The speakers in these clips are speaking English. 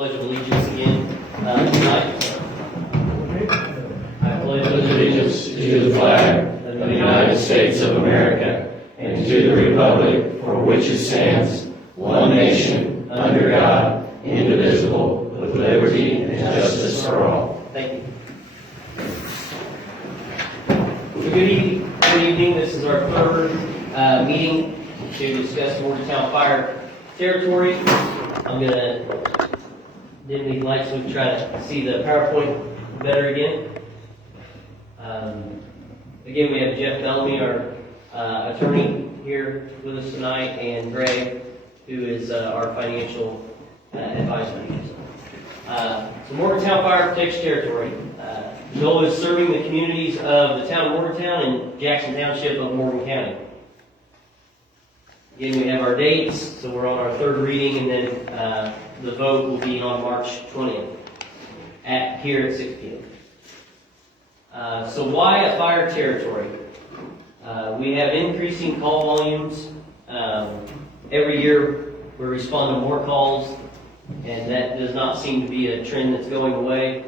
Pledge of allegiance again tonight. I pledge Allegiance to the flag of the United States of America and to the republic for which it stands, one nation, under God, indivisible, with liberty and justice for all. Thank you. Good evening. This is our third meeting to discuss Morgantown Fire Territory. I'm going to dim these lights so we can try to see the PowerPoint better again. Again, we have Jeff Bellamy, our attorney, here with us tonight, and Greg, who is our financial advisor. So Morgantown Fire Protects Territory. The goal is serving the communities of the town of Morgantown and Jackson Township of Morgan County. Again, we have our dates, so we're on our third reading, and then the vote will be on March 20th here at 6 p.m. So why a fire territory? We have increasing call volumes. Every year we respond to more calls, and that does not seem to be a trend that's going away.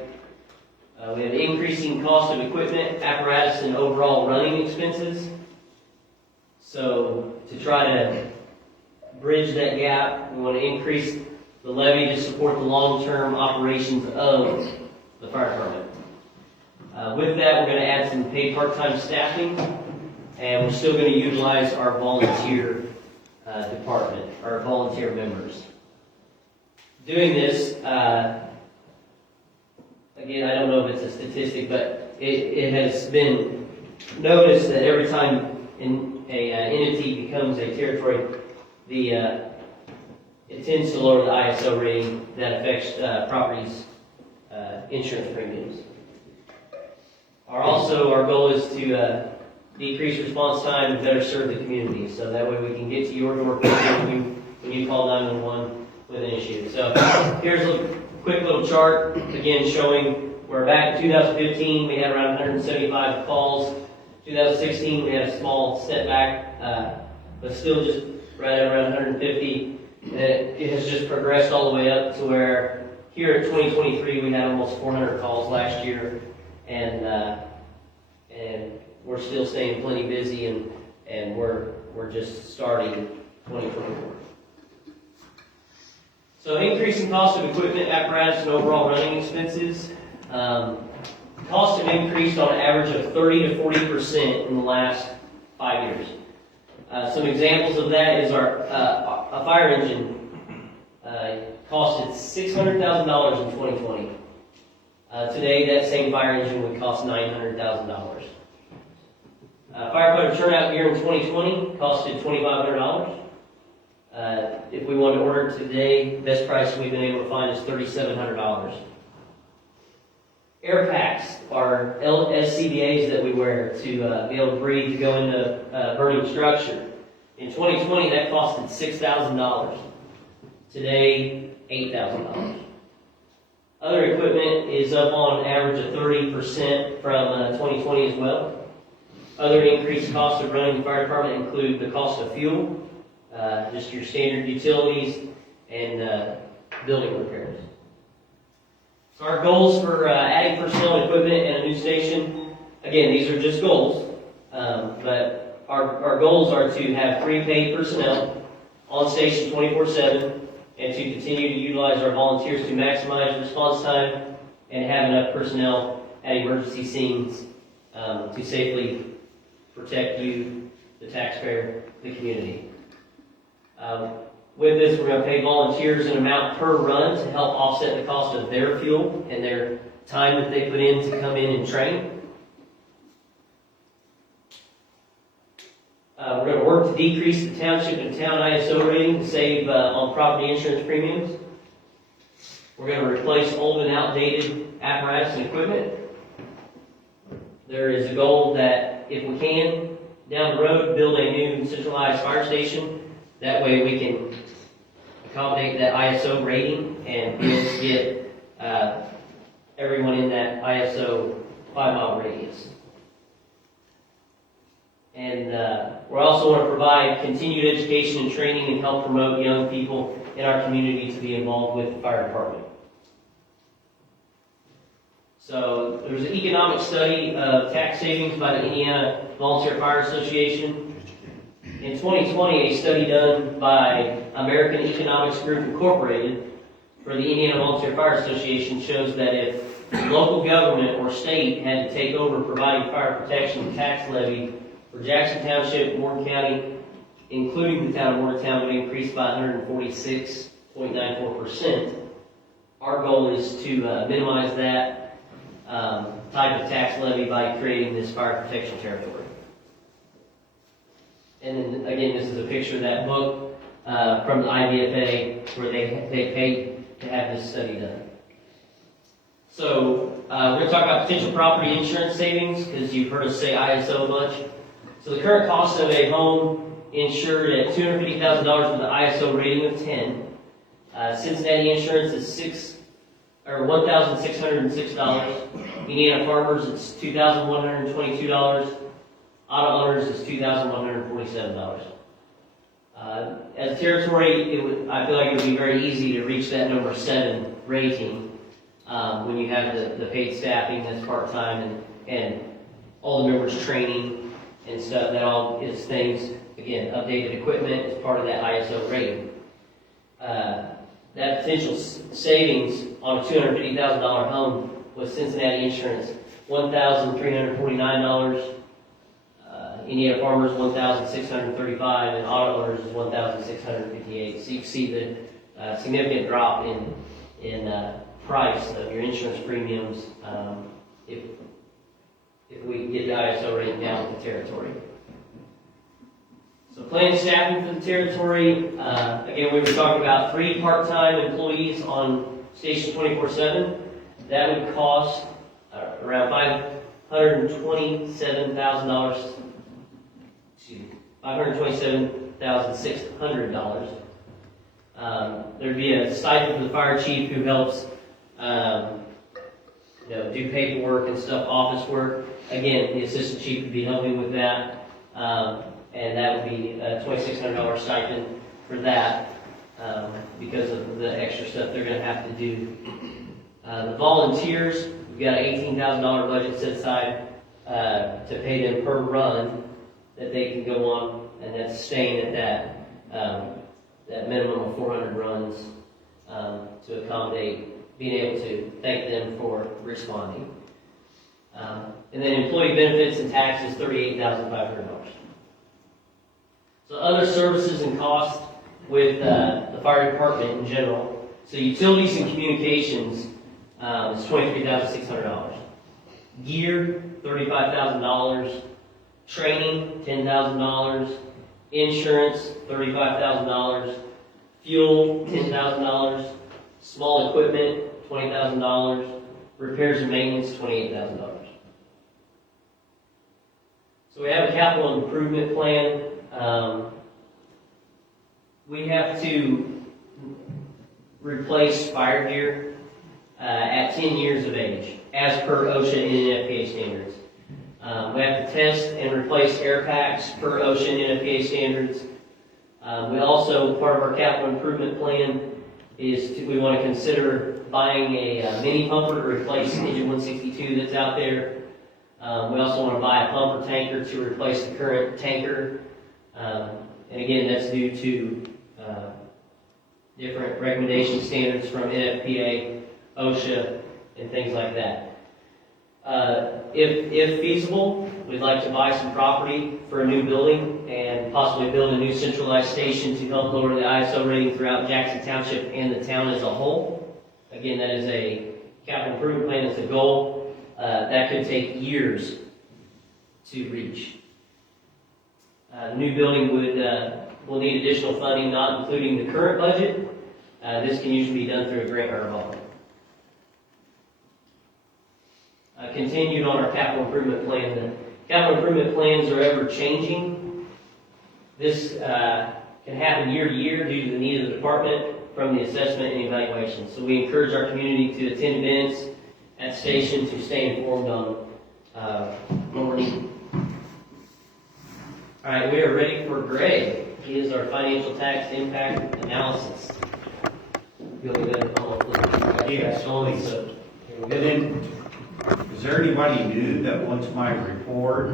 We have increasing cost of equipment, apparatus, and overall running expenses. So to try to bridge that gap, we want to increase the levy to support the long-term operations of the fire department. With that, we're going to add some paid part-time staffing, and we're still going to utilize our volunteer department, our volunteer members. Doing this, again, I don't know if it's a statistic, but it has been noticed that every time an entity becomes a territory, it tends to lower the ISO rating that affects properties' insurance premiums. Our goal is to decrease response time and better serve the community, so that way we can get to your door when you call 911 with an issue. So here's a quick little chart, again showing we're back in 2015, we had around 175 calls. 2016, we had a small setback, but still just right at around 150. It has just progressed all the way up to where here at 2023, we had almost 400 calls last year, and we're still staying plenty busy, and we're just starting 2024. So increasing cost of equipment, apparatus, and overall running expenses. Costs have increased on an average of 30 to 40% in the last 5 years. Some examples of that is a fire engine costed $600,000 in 2020. Today, that same fire engine would cost $900,000. Firefighter turnout gear in 2020 costed $2,500. If we want to order today, best price we've been able to find is $3,700. Air packs are SCBAs that we wear to be able to breathe to go into burning structure. In 2020, that costed $6,000. Today, $8,000. Other equipment is up on average of 30% from 2020 as well. Other increased costs of running the fire department include the cost of fuel, just your standard utilities, and building repairs. So our goals for adding personnel and equipment and a new station, again, these are just goals, but our goals are to have free paid personnel on station 24/7, and to continue to utilize our volunteers to maximize response time and have enough personnel at emergency scenes to safely protect you, the taxpayer, the community. With this, we're going to pay volunteers an amount per run to help offset the cost of their fuel and their time that they put in to come in and train. We're going to work to decrease the township and town ISO rating to save on property insurance premiums. We're going to replace old and outdated apparatus and equipment. There is a goal that if we can, down the road, build a new centralized fire station. That way we can accommodate that ISO rating and be able to get everyone in that ISO 5-mile radius. And we also want to provide continued education and training and help promote young people in our community to be involved with the fire department. So there was an economic study of tax savings by the Indiana Volunteer Fire Association. In 2020, a study done by American Economics Group Incorporated for the Indiana Volunteer Fire Association shows that if local government or state had to take over providing fire protection tax levy for Jackson Township, Morgan County, including the town of Morgantown, would increase by 146.94%. Our goal is to minimize that type of tax levy by creating this fire protection territory. And then again, this is a picture of that book from the IVFA where they paid to have this study done. So we're going to talk about potential property insurance savings because you've heard us say ISO a bunch. So the current cost of a home insured at $250,000 with an ISO rating of 10. Cincinnati Insurance is $1,606. Indiana Farmers, it's $2,122. Auto owners is $2,147. As a territory, I feel like it would be very easy to reach that number 7 rating when you have the paid staffing that's part-time and all the members training and stuff. That all is things, again, updated equipment is part of that ISO rating. That potential savings on a $250,000 home with Cincinnati Insurance, $1,349. Indiana Farmers, $1,635, and auto owners is $1,658. So you can see the significant drop in price of your insurance premiums if we get the ISO rating down with the territory. So planned staffing for the territory, again, we were talking about 3 part-time employees on station 24/7. That would cost around $527,000. $527,600. There'd be a stipend for the fire chief who helps do paperwork and stuff, office work. Again, the assistant chief would be helping with that, and that would be a $2,600 stipend for that because of the extra stuff they're going to have to do. The volunteers, we've got an $18,000 budget set aside to pay them per run that they can go on, and that's staying at that minimum of 400 runs to accommodate being able to thank them for responding. And then employee benefits and taxes, $38,500. So other services and costs with the fire department in general. So utilities and communications is $23,600. Gear, $35,000. Training, $10,000. Insurance, $35,000. Fuel, $10,000. Small equipment, $20,000. Repairs and maintenance, $28,000. So we have a capital improvement plan. We have to replace fire gear at 10 years of age, as per OSHA and NFPA standards. We have to test and replace air packs per OSHA and NFPA standards. We also, part of our capital improvement plan is we want to consider buying a mini pumper to replace engine 162 that's out there. We also want to buy a pumper tanker to replace the current tanker. And again, that's due to different recommendation standards from NFPA, OSHA, and things like that. If feasible, we'd like to buy some property for a new building and possibly build a new centralized station to help lower the ISO rating throughout Jackson Township and the town as a whole. Again, that is a capital improvement plan. It's a goal that could take years to reach. The new building will need additional funding, not including the current budget. This can usually be done through a grant or a bond. Continued on our capital improvement plan. The capital improvement plans are ever changing. This can happen year to year due to the need of the department from the assessment and evaluation. So we encourage our community to attend events at the station to stay informed on what we're needing. All right, we are ready for Greg. He is our financial tax impact analysis. You'll be good. Yes, only so. Good Is there anybody new that wants my report?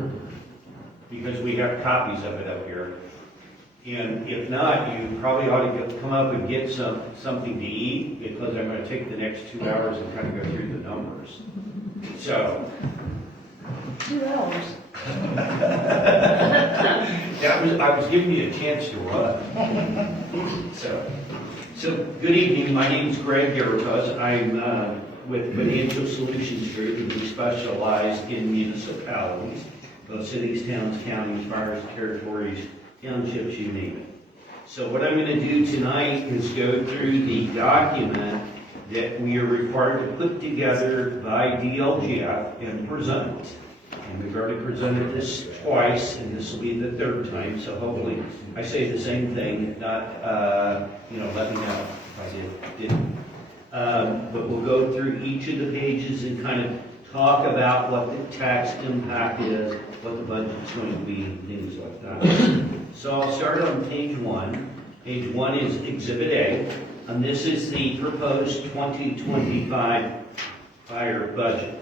Because we have copies of it up here. And if not, you probably ought to come up and get something to eat, because I'm gonna take the next 2 hours and kind of go through the numbers. So, 2 hours. I was giving you a chance to run. So good evening, my name is Greg Garritos. I'm with Financial Solutions Group, and we specialize in municipalities, both cities, towns, counties, fires, territories, townships, you name it. So what I'm going to do tonight is go through the document that we are required to put together by DLGF and present. And we've already presented this twice, and this will be the third time, so hopefully I say the same thing. If not, let me know if I didn't. But we'll go through each of the pages and kind of talk about what the tax impact is, what the budget's going to be, things like that. So I'll start on page 1. Page 1 is Exhibit A, and this is the proposed 2025 fire budget.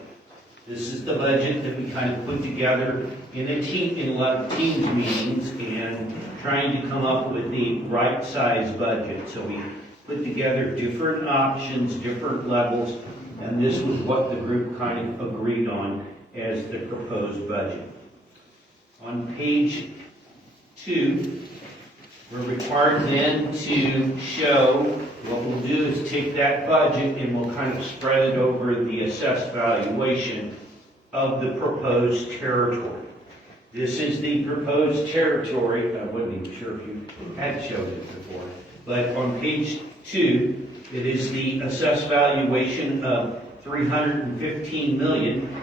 This is the budget that we kind of put together in a lot of teams meetings and trying to come up with the right size budget. So we put together different options, different levels, and this was what the group kind of agreed on as the proposed budget. On page 2, we're required then to show, what we'll do is take that budget and we'll kind of spread it over the assessed valuation of the proposed territory. This is the proposed territory. I wasn't even sure if you had showed it before, but on page 2, it is the assessed valuation of $315 million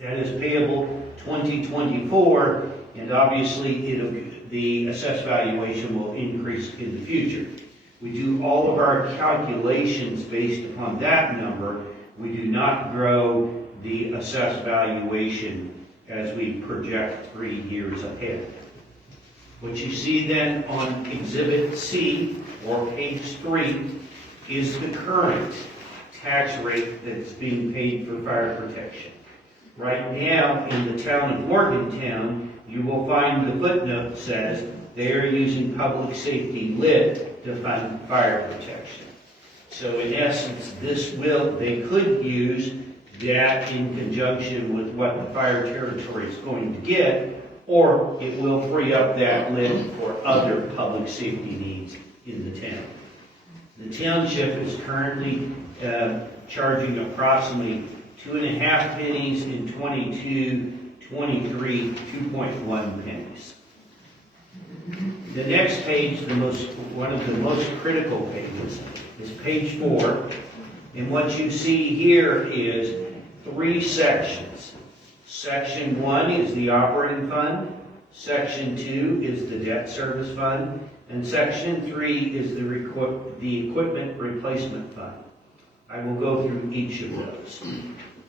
that is payable 2024, and obviously the assessed valuation will increase in the future. We do all of our calculations based upon that number. We do not grow the assessed valuation as we project 3 years ahead. What you see then on Exhibit C, or page 3, is the current tax rate that's being paid for fire protection. Right now, in the town of Morgantown, you will find the footnote that says they are using public safety lit to fund fire protection. So in essence, they could use that in conjunction with what the fire territory is going to get, or it will free up that lit for other public safety needs in the town. The township is currently charging approximately 2.5 pennies in 22-23, 2.1 pennies. The next page, one of the most critical pages, is page 4. And what you see here is 3 sections. Section 1 is the operating fund. Section 2 is the debt service fund. And section 3 is the equipment replacement fund. I will go through each of those.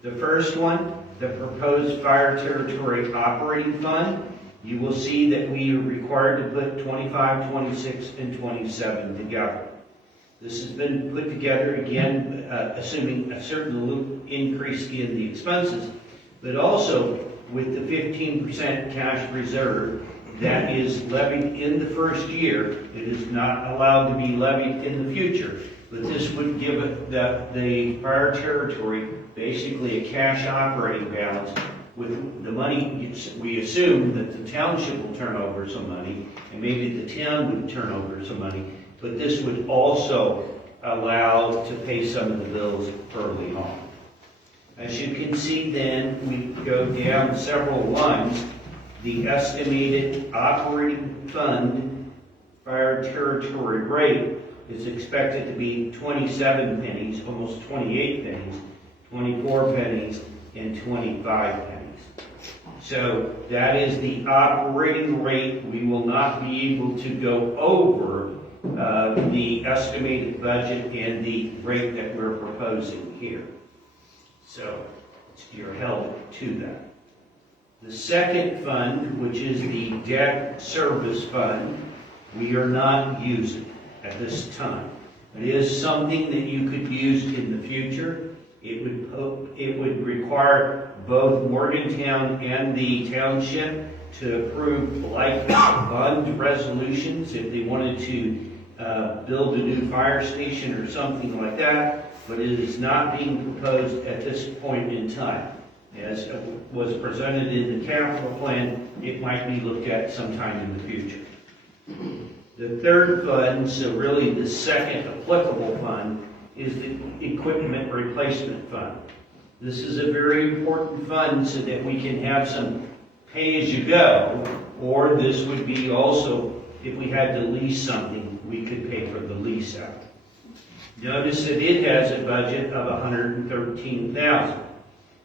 The first one, the proposed fire territory operating fund, you will see that we are required to put 25, 26, and 27 together. This has been put together again, assuming a certain increase in the expenses, but also with the 15% cash reserve that is levied in the first year. It is not allowed to be levied in the future, but this would give the fire territory basically a cash operating balance. With the money, we assume that the township will turn over some money, and maybe the town would turn over some money, but this would also allow to pay some of the bills early on. As you can see then, we go down several lines. The estimated operating fund fire territory rate is expected to be 27 pennies, almost 28 pennies, 24 pennies, and 25 pennies. So that is the operating rate. We will not be able to go over the estimated budget and the rate that we're proposing here. So you're held to that. The second fund, which is the debt service fund, we are not using at this time. It is something that you could use in the future. It would require both Morgantown and the township to approve like fund resolutions if they wanted to build a new fire station or something like that, but it is not being proposed at this point in time. As was presented in the capital plan, it might be looked at sometime in the future. The third fund, so really the second applicable fund, is the equipment replacement fund. This is a very important fund so that we can have some pay-as-you-go, or this would be also, if we had to lease something, we could pay for the lease out. Notice that it has a budget of $113,000.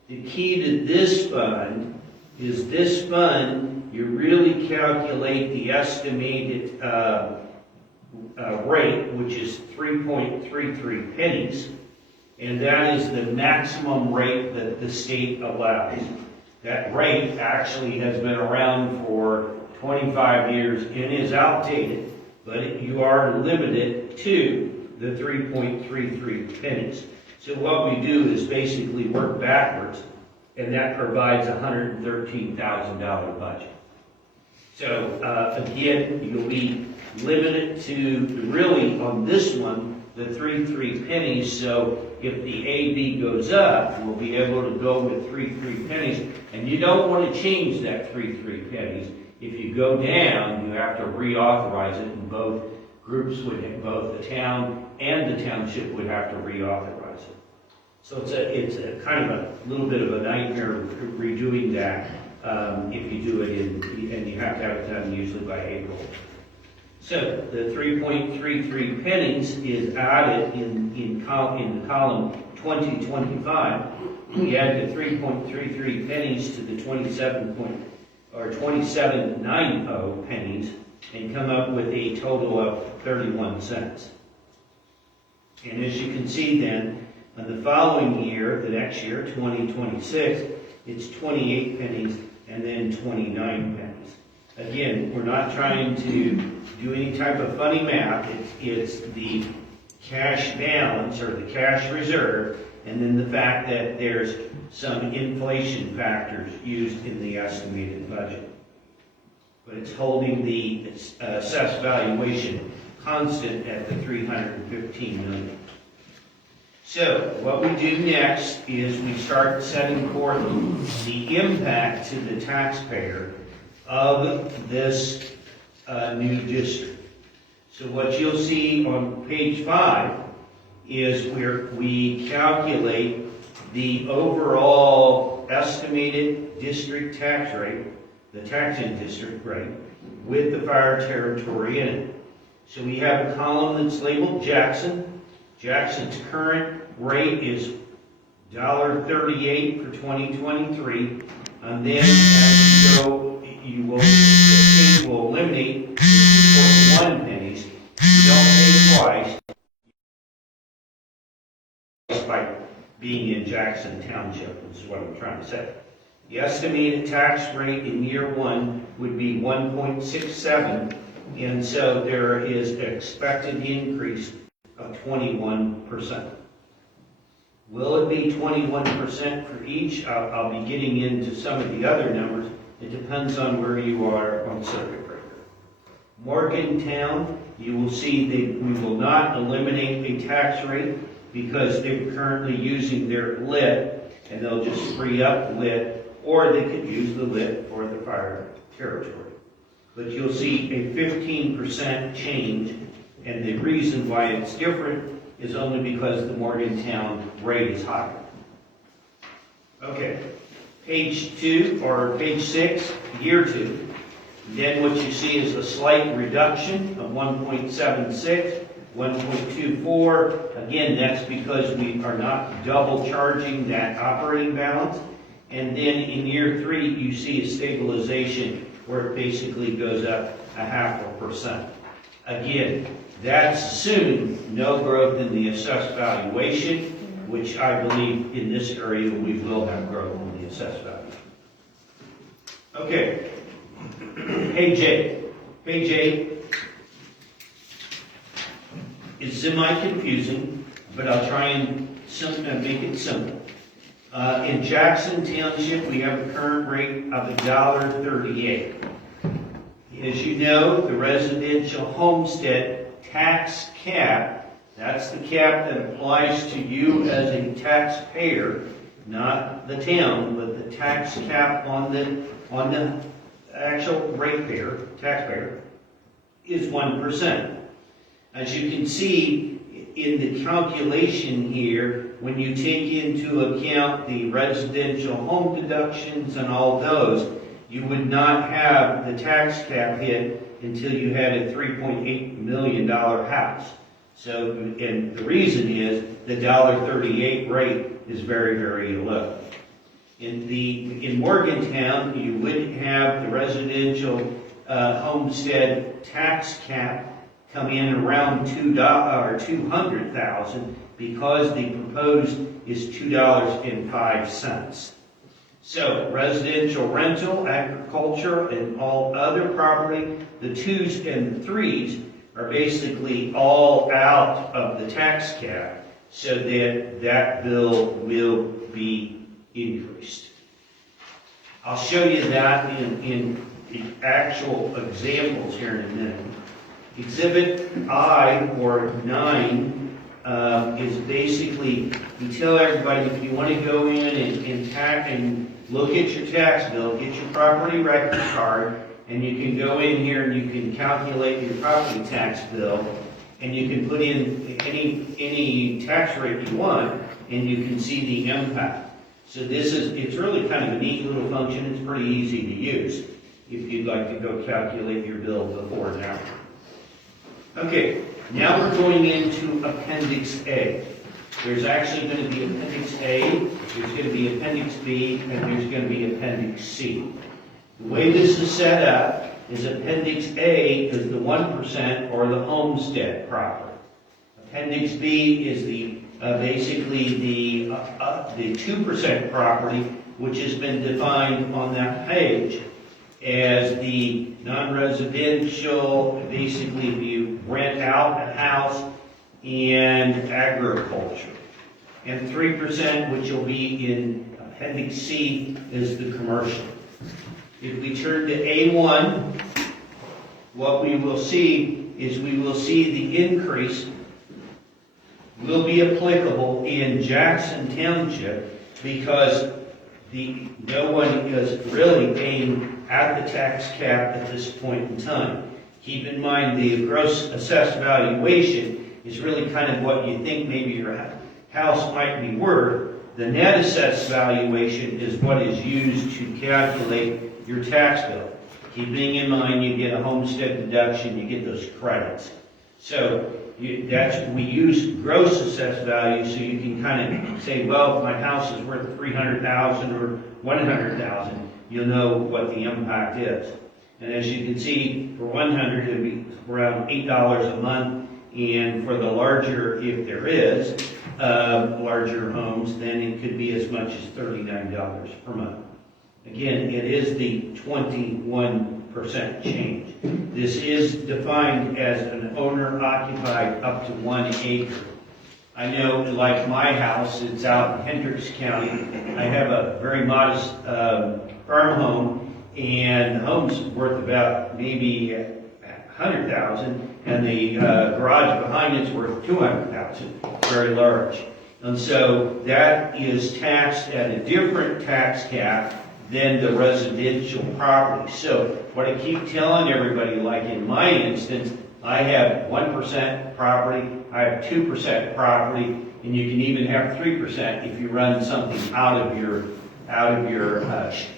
The key to this fund is this fund, you really calculate the estimated rate, which is 3.33 pennies, and that is the maximum rate that the state allows. That rate actually has been around for 25 years and is outdated, but you are limited to the 3.33 pennies. So what we do is basically work backwards, and that provides a $113,000 budget. So again, you'll be limited to really on this one, the 3 pennies. So if the AB goes up, we'll be able to go with 3 pennies. And you don't want to change that 3 pennies. If you go down, you have to reauthorize it, and both groups would, both the town and the township would have to reauthorize it. So it's a kind of a little bit of a nightmare redoing that if you do it and you have to have it done usually by April. So the 3.33 pennies is added in the column 2025. We add the 3.33 pennies to the 27.90 pennies and come up with a total of 31 cents. And as you can see then, in the following year, the next year, 2026, it's 28 pennies and then 29 pennies. Again, we're not trying to do any type of funny math. It's the cash balance or the cash reserve, and then the fact that there's some inflation factors used in the estimated budget. But it's holding the assessed valuation constant at the $315 million. So what we do next is we start setting forth the impact to the taxpayer of this new district. So what you'll see on page 5 is where we calculate the overall estimated district tax rate, the taxing district rate, with the fire territory in it. So we have a column that's labeled Jackson. Jackson's current rate is $1.38 for 2023, and then as you go, the state will eliminate the 2.1 pennies. You don't pay twice by being in Jackson Township, is what I'm trying to say. The estimated tax rate in year 1 would be 1.67, and so there is an expected increase of 21%. Will it be 21% for each? I'll be getting into some of the other numbers. It depends on where you are on circuit breaker. Morgantown, you will see that we will not eliminate a tax rate because they're currently using their lit, and they'll just free up lit, or they could use the lit for the fire territory. But you'll see a 15% change, and the reason why it's different is only because the Morgantown rate is higher. Okay, page 2 or page 6, year 2. Then what you see is a slight reduction of 1.76, 1.24. Again, that's because we are not double charging that operating balance. And then in year 3, you see a stabilization where it basically goes up 0.5%. Again, that's assuming no growth in the assessed valuation, which I believe in this area we will have growth in the assessed value. Okay, page 8. Page 8 is semi-confusing, but I'll try and make it simple. In Jackson Township, we have a current rate of $1.38. As you know, the residential homestead tax cap, that's the cap that applies to you as a taxpayer, not the town, but the tax cap on the actual ratepayer, taxpayer, is 1%. As you can see in the calculation here, when you take into account the residential home deductions and all those, you would not have the tax cap hit until you had a $3.8 million house. So, and the reason is the $1.38 rate is very, very low. In Morgantown, you would have the residential homestead tax cap come in around $200,000 because the proposed is $2.05. So residential rental, agriculture, and all other property, the 2s and the 3s are basically all out of the tax cap, so that bill will be increased. I'll show you that in the actual examples here in a minute. Exhibit I, or 9, is basically, you tell everybody if you want to go in and look at your tax bill, get your property record card, and you can go in here and you can calculate your property tax bill, and you can put in any tax rate you want, and you can see the impact. So it's really kind of a neat little function. It's pretty easy to use if you'd like to go calculate your bill before and after. Okay, now we're going into Appendix A. There's actually going to be Appendix A, there's going to be Appendix B, and there's going to be Appendix C. The way this is set up is Appendix A is the 1% or the homestead property. Appendix B is basically the 2% property, which has been defined on that page as the non-residential, basically if you rent out a house, and agriculture. And 3%, which will be in Appendix C, is the commercial. If we turn to A1, what we will see is we will see the increase will be applicable in Jackson Township because no one is really paying at the tax cap at this point in time. Keep in mind the gross assessed valuation is really kind of what you think maybe your house might be worth. The net assessed valuation is what is used to calculate your tax bill. Keeping in mind you get a homestead deduction, you get those credits. So we use gross assessed value so you can kind of say, well, if my house is worth $300,000 or $100,000, you'll know what the impact is. And as you can see, for 100, it would be around $8 a month. And for the larger, if there is, larger homes, then it could be as much as $39 per month. Again, it is the 21% change. This is defined as an owner-occupied up to 1 acre. I know, like my house, it's out in Hendricks County. I have a very modest farm home, and the home's worth about maybe $100,000, and the garage behind it's worth $200,000, very large. And so that is taxed at a different tax cap than the residential property. So what I keep telling everybody, like in my instance, I have 1% property, I have 2% property, and you can even have 3% if you run something out of your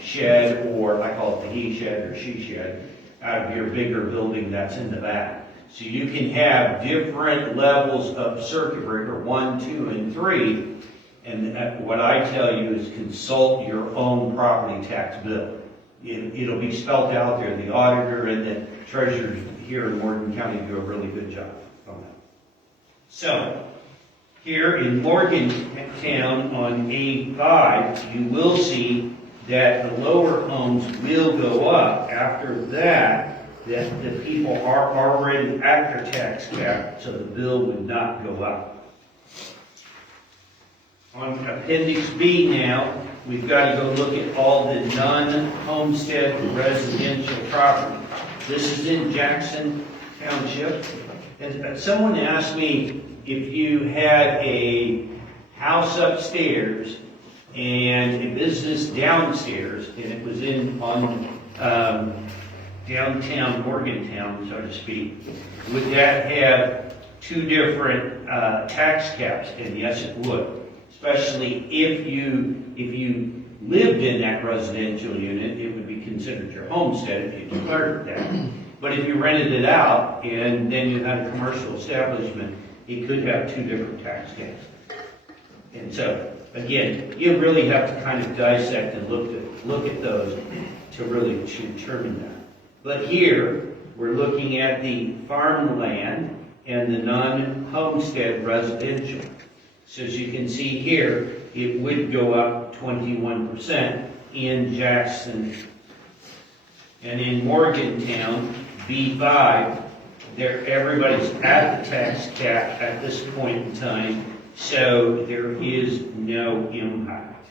shed, or I call it the he shed or she shed, out of your bigger building that's in the back. So you can have different levels of circuit breaker, 1, 2, and 3. And what I tell you is consult your own property tax bill. It'll be spelled out there. The auditor and the treasurer here in Morgan County do a really good job on that. So, here in Morgantown on A5, you will see that the lower homes will go up. After that, the people are already at their tax cap, so the bill would not go up. On Appendix B now, we've got to go look at all the non-homestead residential property. This is in Jackson Township. And someone asked me if you had a house upstairs and a business downstairs, and it was on downtown Morgantown, so to speak, would that have two different tax caps? And yes, it would. Especially if you lived in that residential unit, it would be considered your homestead if you declared it that. But if you rented it out and then you had a commercial establishment, it could have two different tax caps. And so, again, you really have to kind of dissect and look at those to really determine that. But here, we're looking at the farmland and the non-homestead residential. So as you can see here, it would go up 21% in Jackson. And in Morgantown, B5, everybody's at the tax cap at this point in time, so there is no impact.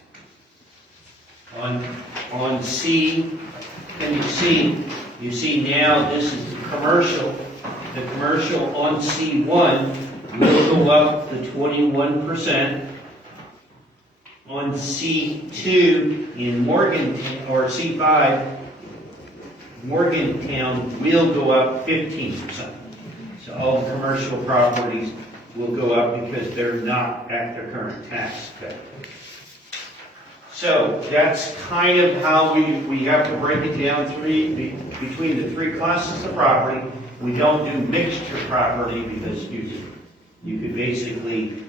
On C, you see now this is the commercial. The commercial on C1 will go up to 21%. On C2 in Morgantown, or C5, Morgantown will go up 15%. So all the commercial properties will go up because they're not at their current tax code. So that's kind of how we have to break it down between the three classes of property. We don't do mixture property because you could basically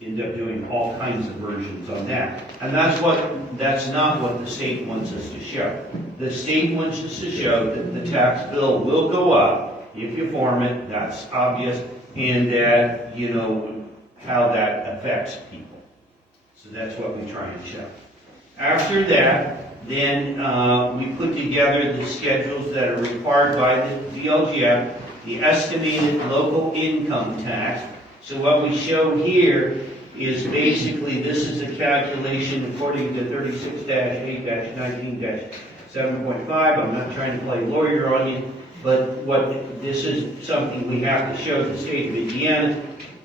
end up doing all kinds of versions on that. And that's not what the state wants us to show. The state wants us to show that the tax bill will go up if you form it, that's obvious, and that, you know, how that affects people. So that's what we try and show. After that, then we put together the schedules that are required by the DLGF, the estimated local income tax. So what we show here is basically, this is a calculation according to 36-8-19-7.5. I'm not trying to play lawyer on you, but this is something we have to show the state of Indiana.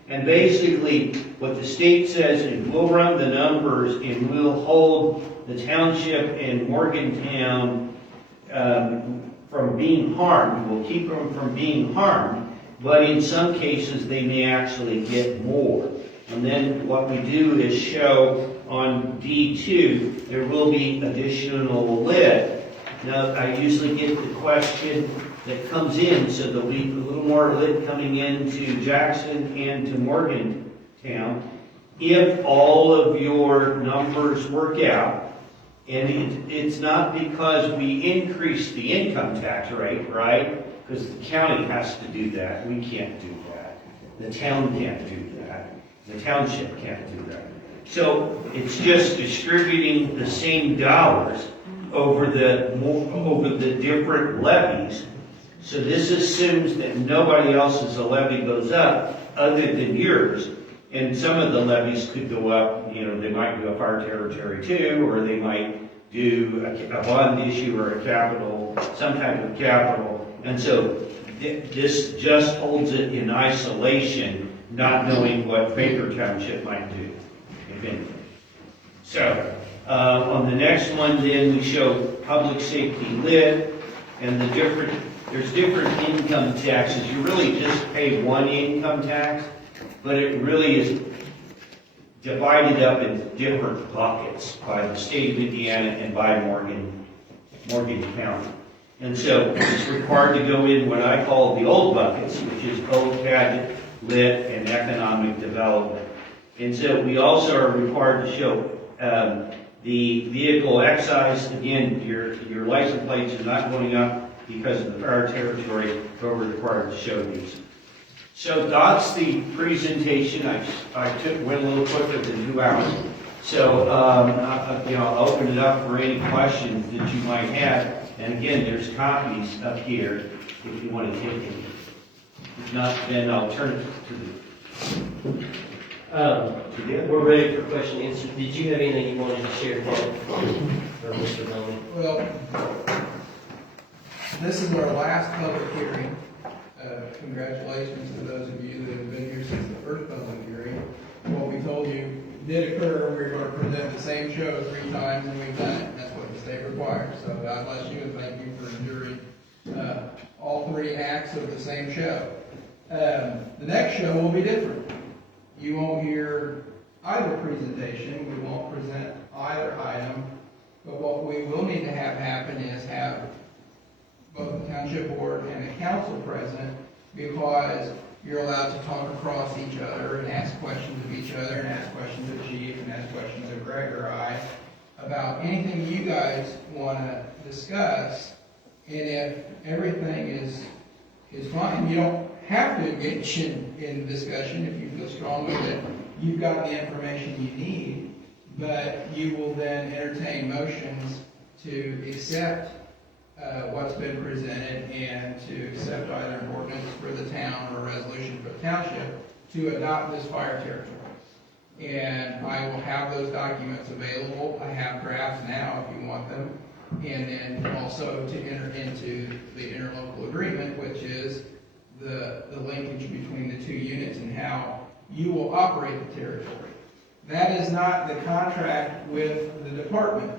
And basically, what the state says is we'll run the numbers and we'll hold the township and Morgantown from being harmed. We'll keep them from being harmed, but in some cases they may actually get more. And then what we do is show on D2, there will be additional lid. Now, I usually get the question that comes in, so there'll be a little more lid coming into Jackson and to Morgantown. If all of your numbers work out, and it's not because we increase the income tax rate, right? Because the county has to do that. We can't do that. The town can't do that. The township can't do that. So it's just distributing the same dollars over the different levies. So this assumes that nobody else's levy goes up other than yours. And some of the levies could go up, you know, they might do a fire territory too, or they might do a bond issue or a capital, some type of capital. And so this just holds it in isolation, not knowing what Baker Township might do, if anything. So on the next one, then we show public safety lid, and there's different income taxes. You really just pay one income tax, but it really is divided up in different buckets by the state of Indiana and by Morgan County. And so it's required to go in what I call the old buckets, which is OCAD, lit, and economic development. And so we also are required to show the vehicle excise. Again, your license plates are not going up because of the fire territory, but we're required to show these. So that's the presentation. I went a little quicker than 2 hours. So I'll open it up for any questions that you might have. And again, there's copies up here if you want to take them. If not, then I'll turn it to the We're ready for question and answer. Did you have anything you wanted to share, Ted, or Mr. Bowman? Well, this is our last public hearing. Congratulations to those of you that have been here since the first public hearing. What we told you did occur. We were going to present the same show 3 times, and we've done it. That's what the state requires. So God bless you, and thank you for enduring all 3 acts of the same show. The next show will be different. You won't hear either presentation. We won't present either item. But what we will need to have happen is have both the township board and the council present, because you're allowed to talk across each other and ask questions of each other, and ask questions of Chief, and ask questions of Greg or I about anything you guys want to discuss. And if everything is fine, you don't have to engage in discussion if you feel strongly that you've got the information you need, but you will then entertain motions to accept what's been presented and to accept either an ordinance for the town or a resolution for the township to adopt this fire territory. And I will have those documents available. I have drafts now if you want them. And then also to enter into the interlocal agreement, which is the linkage between the 2 units and how you will operate the territory. That is not the contract with the department.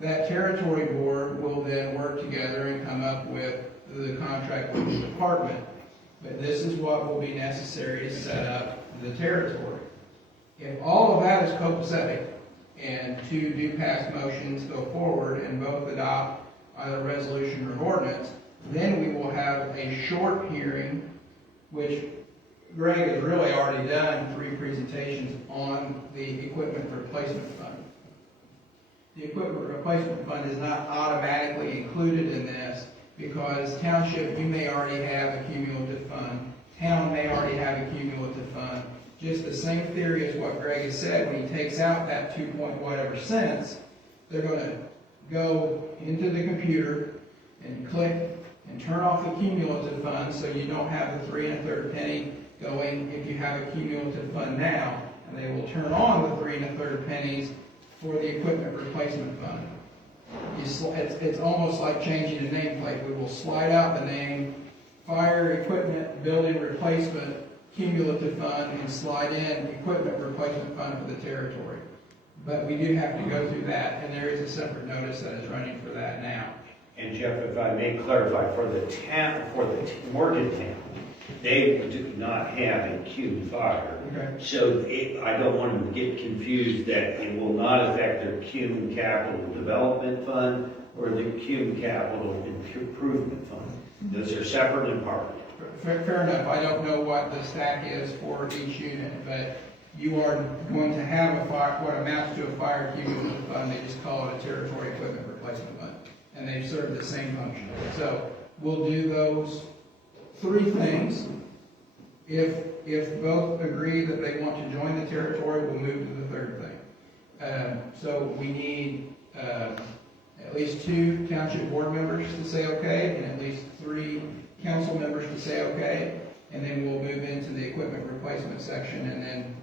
That territory board will then work together and come up with the contract with the department. But this is what will be necessary to set up the territory. If all of that is copacetic and 2 do pass motions go forward and both adopt either resolution or an ordinance, then we will have a short hearing, which Greg has really already done 3 presentations on the equipment replacement fund. The equipment replacement fund is not automatically included in this because township, you may already have a cumulative fund. Town may already have a cumulative fund. Just the same theory as what Greg has said, when he takes out that 2 point whatever cents, they're going to go into the computer and click and turn off the cumulative fund so you don't have the 3 1/3 penny going if you have a cumulative fund now, and they will turn on the 3 1/3 pennies for the equipment replacement fund. It's almost like changing the nameplate. We will slide out the name Fire Equipment Building Replacement Cumulative Fund and slide in Equipment Replacement Fund for the territory. But we do have to go through that, and there is a separate notice that is running for that now. And Jeff, if I may clarify, for the Morgantown, they do not have a Cume fire. Okay. So I don't want them to get confused that it will not affect their Cume Capital Development Fund or the Cume Capital Improvement Fund. Those are separate and apart. Fair enough. I don't know what the stack is for each unit, but you are going to have a fire, what amounts to a fire cumulative fund. They just call it a territory equipment replacement fund, and they serve the same function. So we'll do those 3 things. If both agree that they want to join the territory, we'll move to the 3rd thing. So we need at least 2 township board members to say okay, and at least 3 council members to say okay, and then we'll move into the equipment replacement section, and then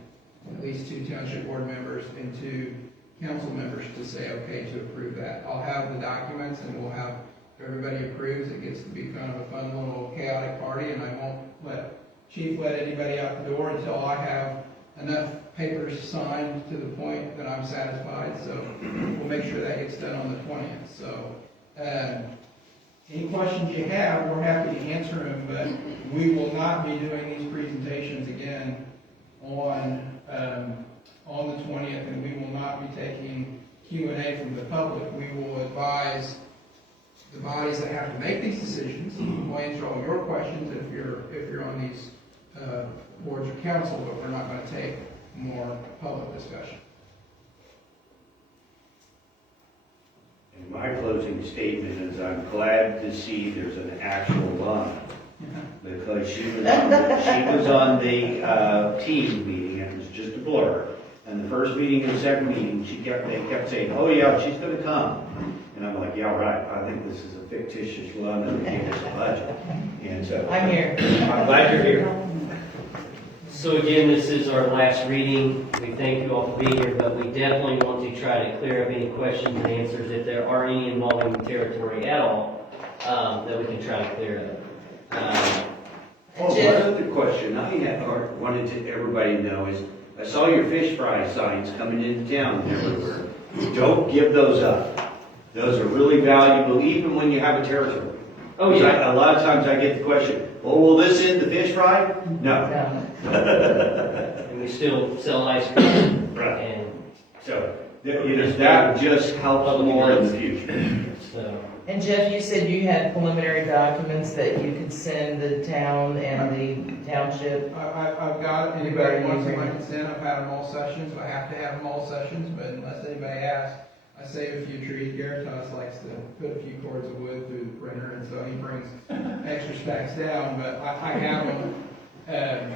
at least 2 township board members and 2 council members to say okay to approve that. I'll have the documents, and we'll have, if everybody approves, it gets to be kind of a fun little chaotic party, and I won't let anybody out the door until I have enough papers signed to the point that I'm satisfied. So we'll make sure that gets done on the 20th. So any questions you have, we're happy to answer them, but we will not be doing these presentations again on the 20th, and we will not be taking Q&A from the public. We will advise the bodies that have to make these decisions. We'll answer all your questions if you're on these boards or council, but we're not going to take more public discussion. And my closing statement is I'm glad to see there's an actual line, because she was on the team meeting, and it was just a blur. And the first meeting and the second meeting, they kept saying, oh yeah, she's going to come. And I'm like, yeah, right, I think this is a fictitious loan and they gave us a budget. And so I'm here. I'm glad you're here. So again, this is our last reading. We thank you all for being here, but we definitely want to try to clear up any questions and answers if there are any involving the territory at all, that we can try to clear up. Oh, one other question I have, or wanted to everybody to know is, I saw your fish fry signs coming into town everywhere. Don't give those up. Those are really valuable, even when you have a territory. Oh, yeah. A lot of times I get the question, well, will this end the fish fry? No. And we still sell ice cream. Right. And So, that just helps more in the future. so, And Jeff, you said you had preliminary documents that you could send the town and the township. I've got, anybody wants them, I can send, I've had them all sessions, I have to have them all sessions, but unless anybody asks, I save a few trees. Garitas likes to put a few cords of wood through the printer, and so he brings extra stacks down, but I have them.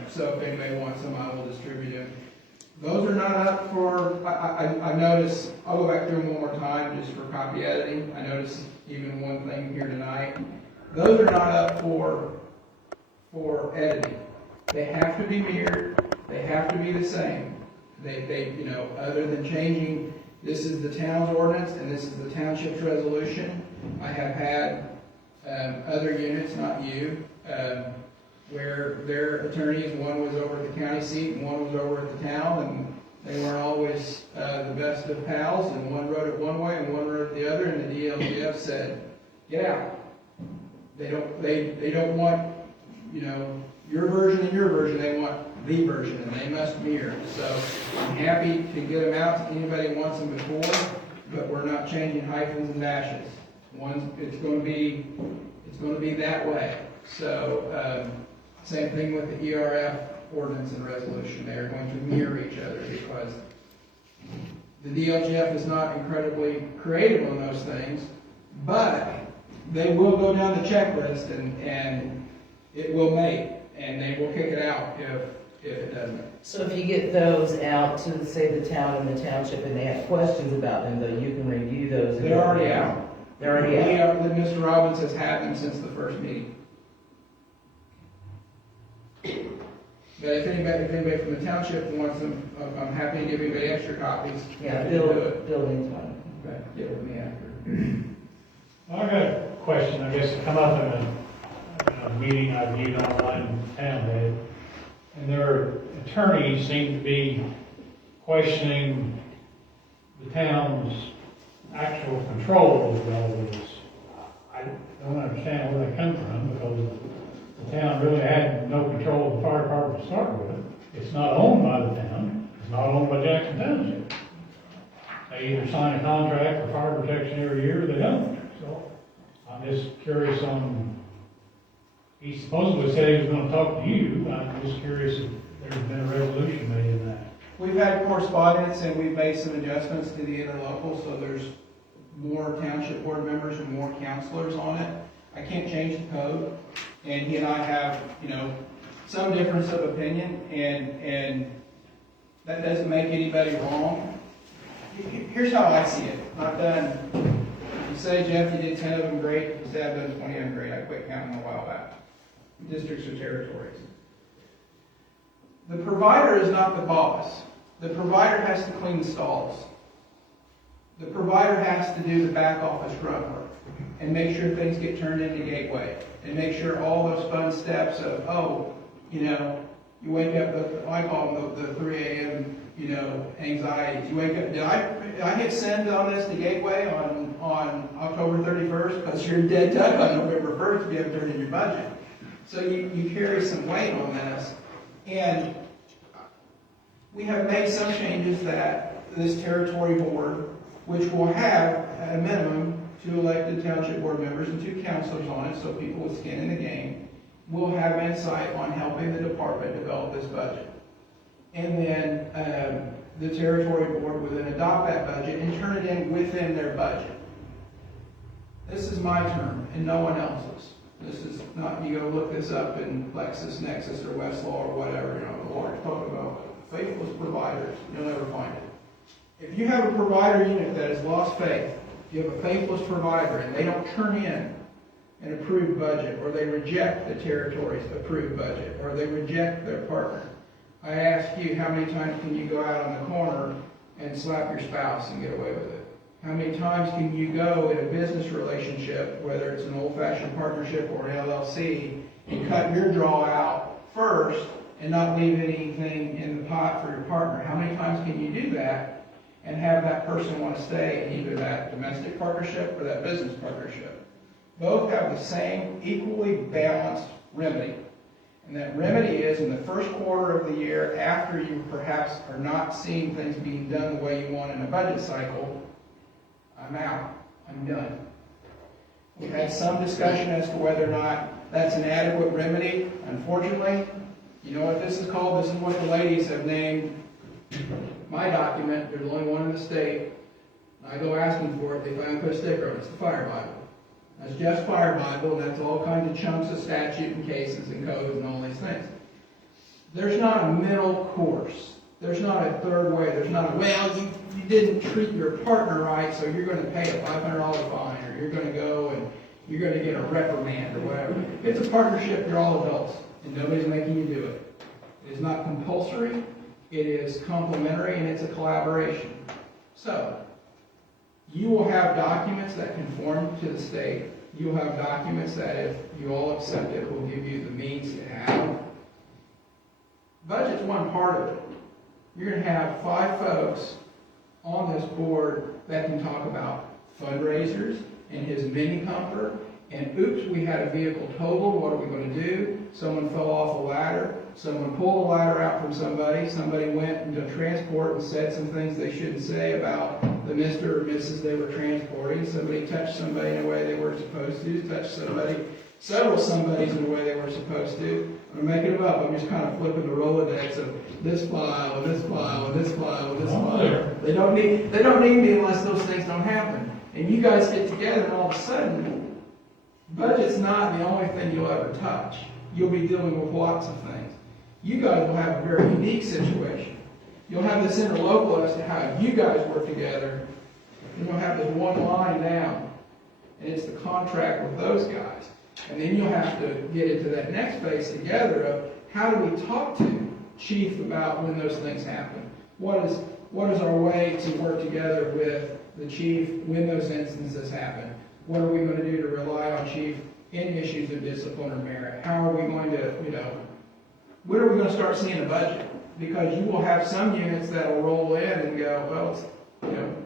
So if anybody wants them, I will distribute them. Those are not up for, I noticed, I'll go back through them one more time just for copy editing. I noticed even one thing here tonight. Those are not up for editing. They have to be mirrored, they have to be the same. They, you know, other than changing, this is the town's ordinance and this is the township's resolution. I have had other units, not you, where their attorneys, one was over at the county seat and one was over at the town, and they weren't always the best of pals, and one wrote it one way and one wrote it the other, and the DLGF said, get out. They don't want, you know, your version and your version, they want the version, and they must mirror. So I'm happy to get them out to anybody who wants them before, but we're not changing hyphens and dashes. It's going to be that way. So same thing with the ERF ordinance and resolution. They are going to mirror each other because the DLGF is not incredibly creative on those things, but they will go down the checklist and it will make, and they will kick it out if it doesn't. So if you get those out to, say, the town and the township, and they have questions about them, though, you can review those. and- They're already out. They're already out. Mr. Robbins has had them since the first meeting. But if anybody from the township wants them, I'm happy to give anybody extra copies. Yeah, Happy to do Bill, it. Bill needs one. Okay, get with me after. I got a question, I guess, it come up in a meeting I viewed online in town, Dave, and their attorneys seem to be questioning the town's actual control of all this. I don't understand where they come from, because the town really had no control of the fire department to start with. It's not owned by the town, it's not owned by Jackson Township. They either sign a contract for fire protection every year, or they don't. So I'm just curious on, he supposedly said he was gonna talk to you, I'm just curious if there's been a resolution made in that. We've had correspondence and we've made some adjustments to the interlocal, so there's more township board members and more counselors on it. I can't change the code, and he and I have, you know, some difference of opinion, and that doesn't make anybody wrong. Here's how I see it. I've done, you say, Jeff, you did 10 of them, great. You say I've done 20 of them, great. I quit counting a while back. Districts or territories. The provider is not the boss. The provider has to clean the stalls. The provider has to do the back office grunt work and make sure things get turned into Gateway and make sure all those fun steps of, oh, you know, you wake up, I call them the 3 a.m., you know, anxiety. You wake up, did I hit send on this to Gateway on October 31st? Because you're dead duck on November 1st if you haven't turned in your budget. So you carry some weight on this. And we have made some changes that this territory board, which will have, at a minimum, 2 elected township board members and 2 counselors on it, so people with skin in the game, will have insight on helping the department develop this budget. And then the territory board will then adopt that budget and turn it in within their budget. This is my term and no one else's. This is not, you go look this up in LexisNexis or Westlaw or whatever, you know, the lawyer's talking about faithless providers. You'll never find it. If you have a provider unit that has lost faith, you have a faithless provider and they don't turn in an approved budget, or they reject the territory's approved budget, or they reject their partner, I ask you, how many times can you go out on the corner and slap your spouse and get away with it? How many times can you go in a business relationship, whether it's an old-fashioned partnership or an LLC, and cut your draw out first and not leave anything in the pot for your partner? How many times can you do that and have that person want to stay in either that domestic partnership or that business partnership? Both have the same equally balanced remedy. And that remedy is in the first quarter of the year, after you perhaps are not seeing things being done the way you want in a budget cycle, I'm out, I'm done. We've had some discussion as to whether or not that's an adequate remedy. Unfortunately, you know what this is called? This is what the ladies have named my document. There's only one in the state. I go asking for it, they finally put a sticker on it. It's the Fire Bible. That's Jeff's Fire Bible, and that's all kinds of chunks of statute and cases and codes and all these things. There's not a middle course. There's not a third way. There's not a, well, you didn't treat your partner right, so you're going to pay a $500 fine, or you're going to go and you're going to get a reprimand or whatever. It's a partnership. You're all adults, and nobody's making you do it. It is not compulsory. It is complementary, and it's a collaboration. So, you will have documents that conform to the state. You'll have documents that, if you all accept it, will give you the means to have. Budget's one part of it. You're going to have 5 folks on this board that can talk about fundraisers and his mini pumper. And oops, we had a vehicle totaled. What are we going to do? Someone fell off a ladder. Someone pulled a ladder out from somebody. Somebody went into transport and said some things they shouldn't say about the Mr. or Mrs. they were transporting. Somebody touched somebody in a way they weren't supposed to. Touched somebody, several somebodies in a way they were supposed to. I'm making them up. I'm just kind of flipping the Rolodex of this file, and this file, and this file, and this file. They don't need me unless those things don't happen. And you guys get together, and all of a sudden, budget's not the only thing you'll ever touch. You'll be dealing with lots of things. You guys will have a very unique situation. You'll have this interlocal as to how you guys work together, and you'll have this one line down, and it's the contract with those guys. And then you'll have to get into that next phase together of how do we talk to chief about when those things happen? What is our way to work together with the chief when those instances happen? What are we going to do to rely on chief in issues of discipline or merit? How are we going to, when are we going to start seeing a budget? Because you will have some units that will roll in and go, well, it's,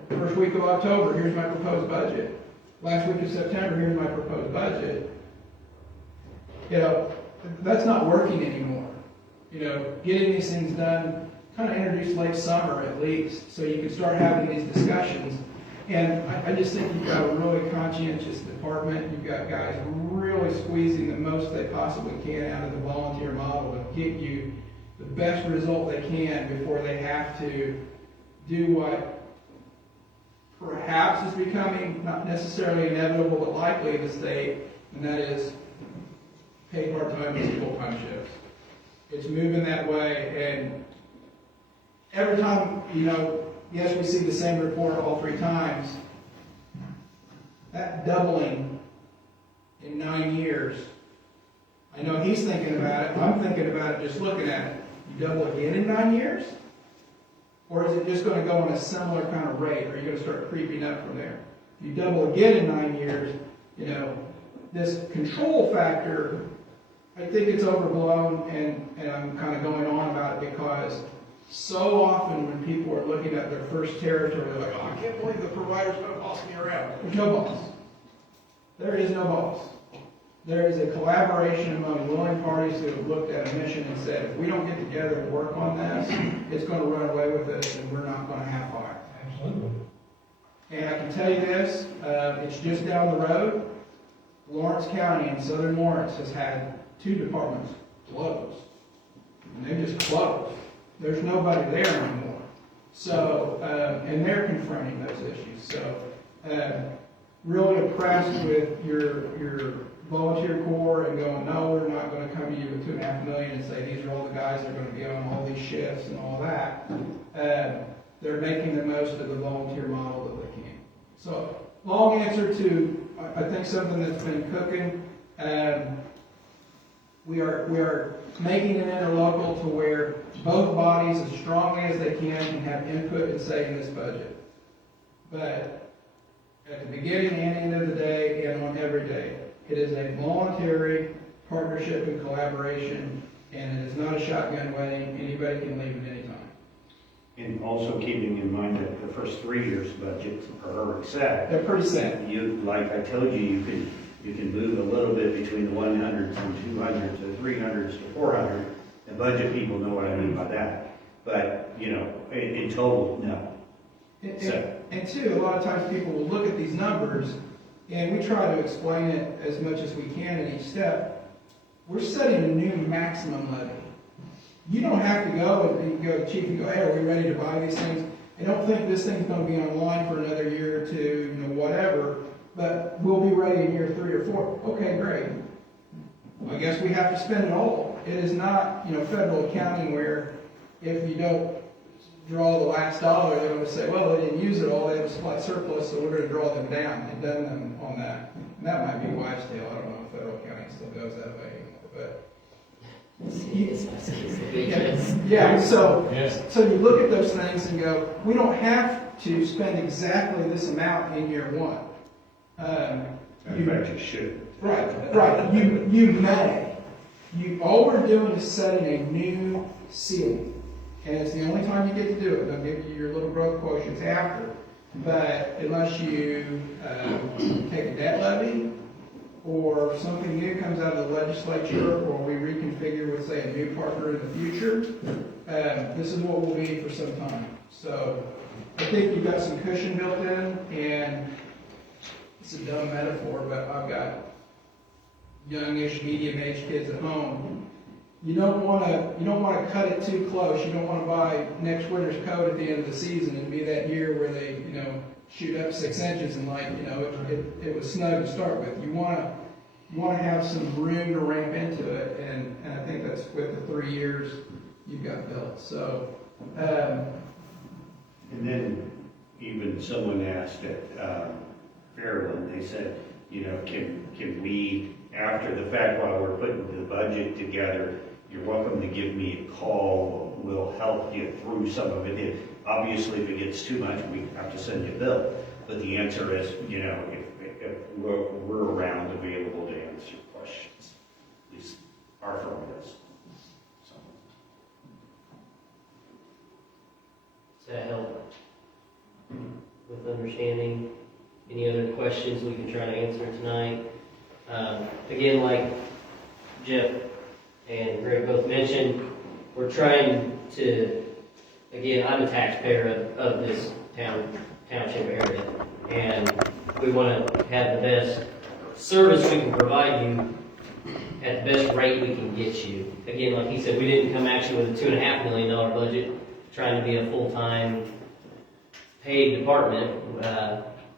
first week of October, here's my proposed budget. Last week of September, here's my proposed budget. That's not working anymore. Getting these things done, kind of introduce late summer at least, so you can start having these discussions. And I just think you've got a really conscientious department. You've got guys really squeezing the most they possibly can out of the volunteer model to get you the best result they can before they have to do what perhaps is becoming not necessarily inevitable but likely in the state, and that is pay part-time and full-time shifts. It's moving that way, and every time, yes, we see the same report all 3 times. That doubling in 9 years, I know he's thinking about it. I'm thinking about it just looking at it. You double again in 9 years? Or is it just going to go on a similar kind of rate? Or are you going to start creeping up from there? If you double again in 9 years, this control factor, I think it's overblown, and I'm kind of going on about it because so often when people are looking at their first territory, they're like, oh, I can't believe the provider's going to boss me around. There's no boss. There is no boss. There is a collaboration among willing parties who have looked at a mission and said, if we don't get together and work on this, it's going to run away with us and we're not going to have fire. Absolutely. And I can tell you this, it's just down the road. Lawrence County in southern Lawrence has had 2 departments close. And they just closed. There's nobody there anymore. So, and they're confronting those issues. So, really impressed with your volunteer corps and going, no, we're not going to come to you with $2.5 million and say these are all the guys that are going to be on all these shifts and all that. They're making the most of the volunteer model that they can. So, long answer to, I think, something that's been cooking. We are making an interlocal to where both bodies, as strongly as they can have input and say in this budget. But at the beginning and end of the day, and on every day, it is a voluntary partnership and collaboration, and it is not a shotgun wedding. Anybody can leave at any time. And also keeping in mind that the first 3 years' budgets are already set. They're pretty set. You, like I told you, you can move a little bit between the 100s and 200s to 300s to 400. And budget people know what I mean by that. But, you know, in total, no. And two, a lot of times people will look at these numbers, and we try to explain it as much as we can in each step. We're setting a new maximum levy. You don't have to go and go to the chief and go, hey, are we ready to buy these things? I don't think this thing's gonna be online for another year or two, you know, whatever, but we'll be ready in year 3 or 4. Okay, great. I guess we have to spend it all. It is not, you know, federal accounting where if you don't draw the last dollar, they're gonna say, well, they didn't use it all, they have a slight surplus, so we're gonna draw them down. It doesn't on that. And that might be wise tale. I don't know if federal accounting still goes that way anymore, but. Yeah, so you look at those things and go, we don't have to spend exactly this amount in year 1. In fact, you should. Right, you may. All we're doing is setting a new ceiling. And it's the only time you get to do it. They'll give you your little growth quotients after. But unless you take a debt levy, or something new comes out of the legislature, or we reconfigure with, say, a new partner in the future, this is what we'll be for some time. So I think you've got some cushion built in, and it's a dumb metaphor, but I've got youngish, medium-aged kids at home. You don't want to cut it too close. You don't want to buy next winter's coat at the end of the season and be that year where they, you know, shoot up 6 inches and it was snug to start with. You want to have some room to ramp into it, and I think that's with the 3 years you've got built. So, And then even someone asked at Fairland, they said, you know, can we, after the fact, while we're putting the budget together, you're welcome to give me a call. We'll help you through some of it. Obviously, if it gets too much, we have to send you a bill. But the answer is, you know, if we're around available to answer questions. At least our firm is. So. Does that help with understanding? Any other questions we can try to answer tonight? Again, like Jeff and Greg both mentioned, we're trying to, again, I'm a taxpayer of this township area, and we want to have the best service we can provide you at the best rate we can get you. Again, like he said, we didn't come actually with a $2.5 million budget, trying to be a full-time paid department.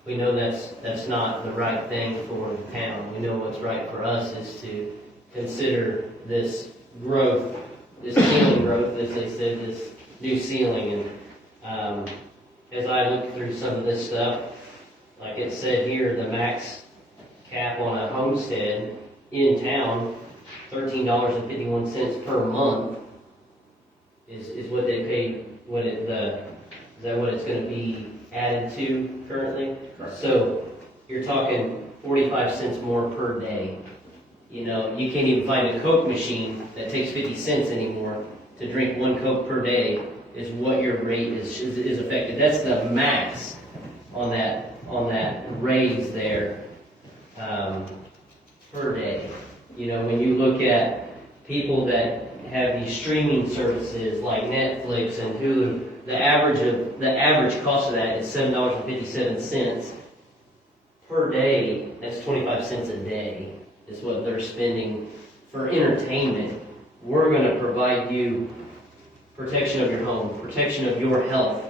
We know that's not the right thing for the town. We know what's right for us is to consider this growth, this ceiling growth, as they said, this new ceiling. And as I look through some of this stuff, like it said here, the max cap on a homestead in town, $13.51 per month is what they pay. Is that what it's going to be added to currently? Correct. So you're talking 45 cents more per day. You know, you can't even find a Coke machine that takes 50 cents anymore. To drink 1 Coke per day is what your rate is affected. That's the max on that raise there per day. You know, when you look at people that have these streaming services like Netflix and Hulu, the average cost of that is $7.57 per day. That's 25 cents a day is what they're spending for entertainment. We're going to provide you protection of your home, protection of your health,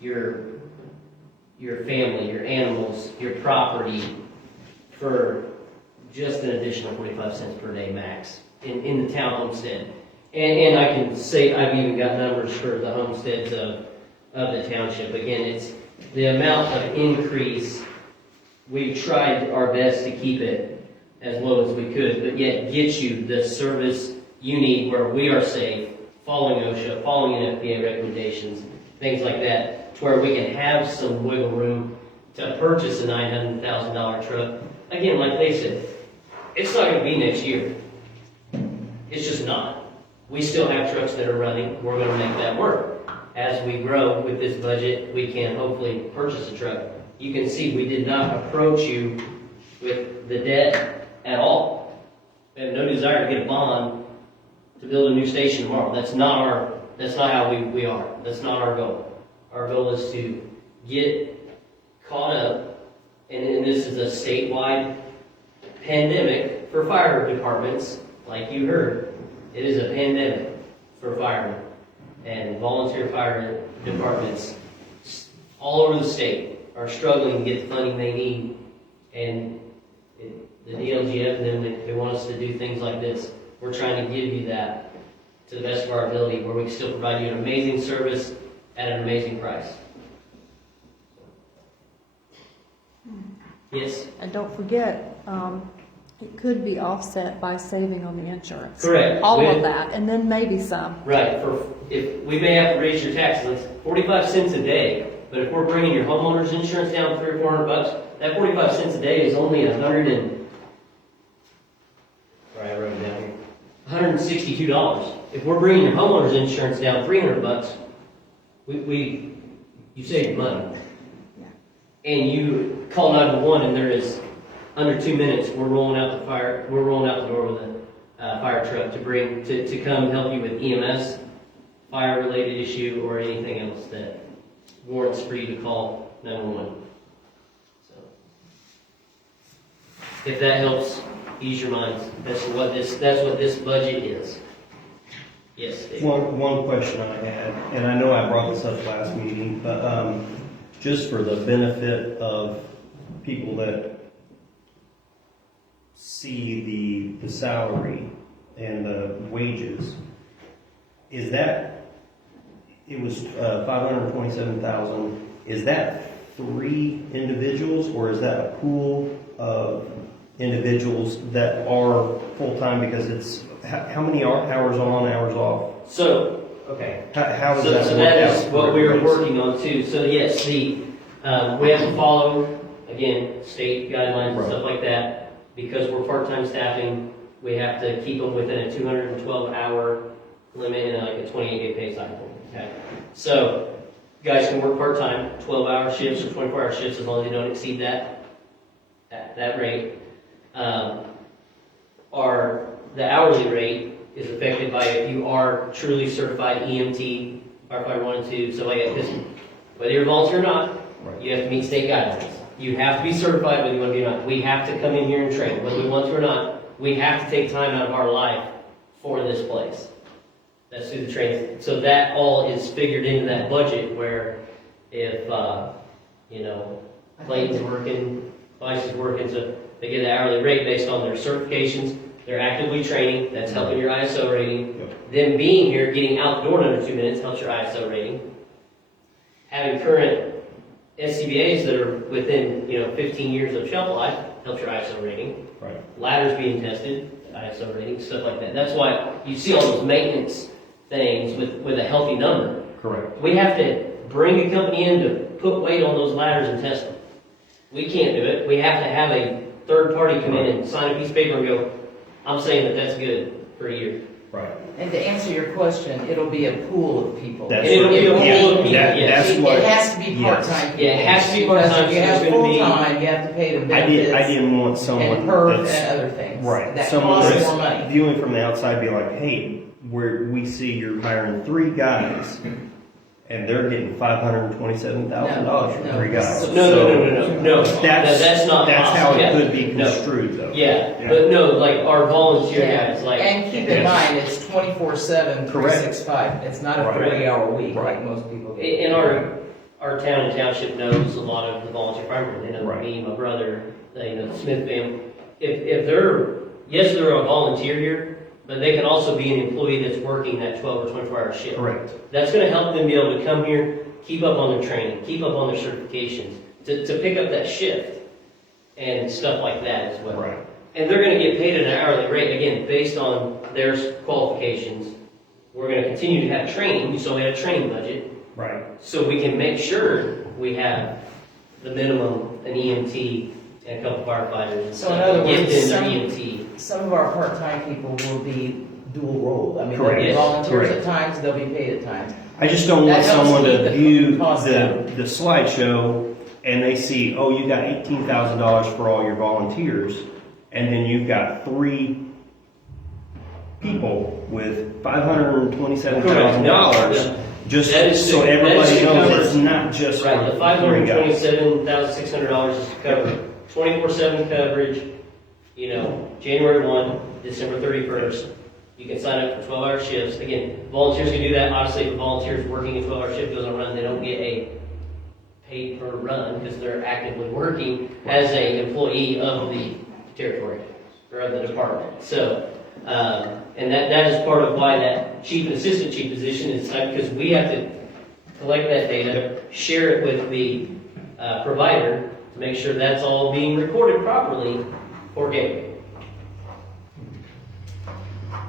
your family, your animals, your property for just an additional 45 cents per day max in the town homestead. And I can say I've even got numbers for the homesteads of the township. Again, it's the amount of increase. We've tried our best to keep it as low as we could, but yet get you the service you need where we are safe, following OSHA, following NFPA recommendations, things like that, to where we can have some wiggle room to purchase a $900,000 truck. Again, like they said, it's not gonna be next year. It's just not. We still have trucks that are running, we're gonna make that work. As we grow with this budget, we can hopefully purchase a truck. You can see we did not approach you with the debt at all. We have no desire to get a bond to build a new station tomorrow. That's not how we are. That's not our goal. Our goal is to get caught up, and this is a statewide pandemic for fire departments, like you heard. It is a pandemic for firemen and volunteer fire departments all over the state are struggling to get the funding they need, and the DLGF and them, they want us to do things like this. We're trying to give you that to the best of our ability, where we can still provide you an amazing service at an amazing price. Yes? And don't forget, it could be offset by saving on the insurance. Correct. All of that, and then maybe some. Right, if we may have to raise your taxes, it's 45 cents a day, but if we're bringing your homeowner's insurance down $300 or $400, that 45 cents a day is only $162. If we're bringing your homeowner's insurance down $300, you save money. Yeah. And you call 911 and there is under 2 minutes, we're rolling out the door with a fire truck to come help you with EMS, fire-related issue, or anything else that warrants for you to call 911. So, if that helps ease your minds, that's what this budget is. Yes, Dave. One question I had, and I know I brought this up last meeting, but just for the benefit of people that see the salary and the wages, is that, it was $527,000, is that 3 individuals, or is that a pool of individuals that are full-time? Because it's, how many hours on, hours off? So, okay. How does So that work that out is for what we were everybody? working on too. So yes, we have to follow, again, state guidelines and stuff like that. Because we're part-time staffing, we have to keep them within a 212-hour limit and like a 28-day pay cycle. Okay. So you guys can work part-time, 12-hour shifts or 24-hour shifts, as long as they don't exceed that rate. The hourly rate is affected by if you are truly certified EMT, firefighter 1 and 2, stuff like that. Because whether you're a volunteer or not, you have to meet state guidelines. You have to be certified whether you want to be or not. We have to come in here and train, whether we want to or not. We have to take time out of our life for this place. That's through the training. So that all is figured into that budget, where if, Clayton's working, Vice is working, so they get an hourly rate based on their certifications. They're actively training, that's helping your ISO rating. Them being here, getting out the door in under 2 minutes helps your ISO rating. Having current SCBAs that are within 15 years of shelf life helps your ISO rating. Right. Ladders being tested, ISO rating, stuff like that. That's why you see all those maintenance things with a healthy number. Correct. We have to bring a company in to put weight on those ladders and test them. We can't do it. We have to have a third party come in and sign a piece of paper and go, I'm saying that that's good for a year. Right. And to answer your question, it'll be a pool of people. That's It'll be a pool of people, that- yes. that's what. It has to be yes. part-time. Yeah, it has to be part-time, Because if you so have there's gonna be- full-time, you have to pay the I benefits didn't want someone and perf that's and other things. right. That Someone costs that's more money. viewing from the outside be like, hey, we see you're hiring 3 guys, and they're getting $527,000 for No, 3 guys. No. That's not That's how possible. it Yeah. could be No. construed, though. Yeah, but no, like our volunteer Yeah. guys, like. And keep in mind, it's 24/7, Correct. 365. It's not a Right. 40-hour week like Right. most people get. In our town and township knows a lot of the volunteer firemen. They know Right. me, my brother, they know the Smith family. If they're a volunteer here, but they can also be an employee that's working that 12 or 24-hour shift. Correct. That's going to help them be able to come here, keep up on their training, keep up on their certifications, to pick up that shift and stuff like that as well. Right. And they're gonna get paid at an hourly rate, again, based on their qualifications. We're gonna continue to have training, so we have a training budget, Right. so we can make sure we have the minimum, an EMT and a couple firefighters. and So in stuff, other to give words, them their some- EMT. Some of our part-time people will be dual role. I mean, they'll Correct. be Yes, volunteers correct. at times, they'll be paid at times. I just don't want That helps someone keep to the view cost down. the slideshow and they see, oh, you got $18,000 for all your volunteers, and then you've got 3 people with $527,000. Correct. Just That is so to- that is everybody to knows cover- it's not just for Right, the the 3 guys. $527,600 is to cover 24/7 coverage, January 1, December 31st. You can sign up for 12-hour shifts. Again, volunteers can do that. Obviously, if a volunteer is working a 12-hour shift, doesn't run, they don't get a paid per run because they're actively working as a employee of the territory or of the department. So, and that is part of why that chief and assistant chief position is because we have to collect that data, share it with the provider to make sure that's all being recorded properly for Gateway.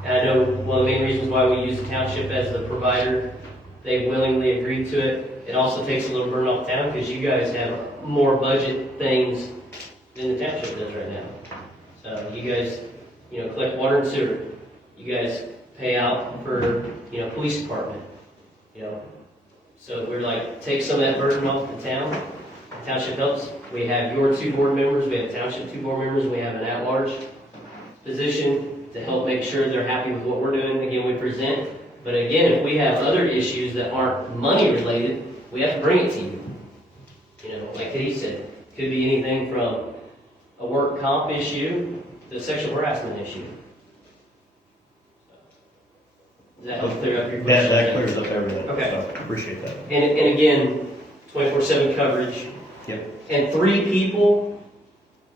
And I know one of the main reasons why we use the township as the provider, they willingly agreed to it. It also takes a little burden off town because you guys have more budget things than the township does right now. So you guys, collect water and sewer. You guys pay out for, police department, So we're like, take some of that burden off the town. The township helps. We have your 2 board members, we have township 2 board members, we have an at-large position to help make sure they're happy with what we're doing. Again, we present. But again, if we have other issues that aren't money related, we have to bring it to you. Like he said, could be anything from a work comp issue to a sexual harassment issue. Does that help clear up your question? That clears up everything. Okay. So, appreciate that. And again, 24/7 coverage. Yep. And 3 people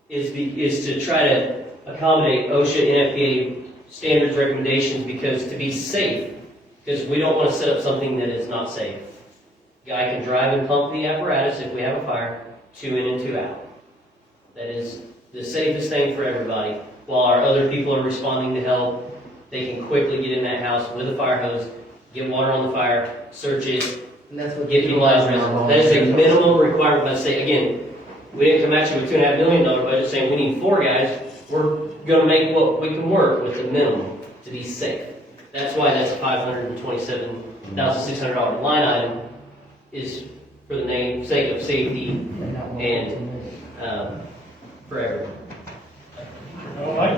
is to try to accommodate OSHA and NFPA standards recommendations because to be safe, because we don't want to set up something that is not safe. Guy can drive and pump the apparatus if we have a fire, 2 in and 2 out. That is the safest thing for everybody. While our other people are responding to help, they can quickly get in that house with a fire hose, get water on the fire, search it, And that's what get people out of prison. That is a minimum requirement by state. Again, we didn't come at you with $2.5 million budget saying we need 4 guys. We're gonna make what we can work with the minimum to be safe. That's why that's a $527,600 line item is for the sake of safety and, for everyone. Well, I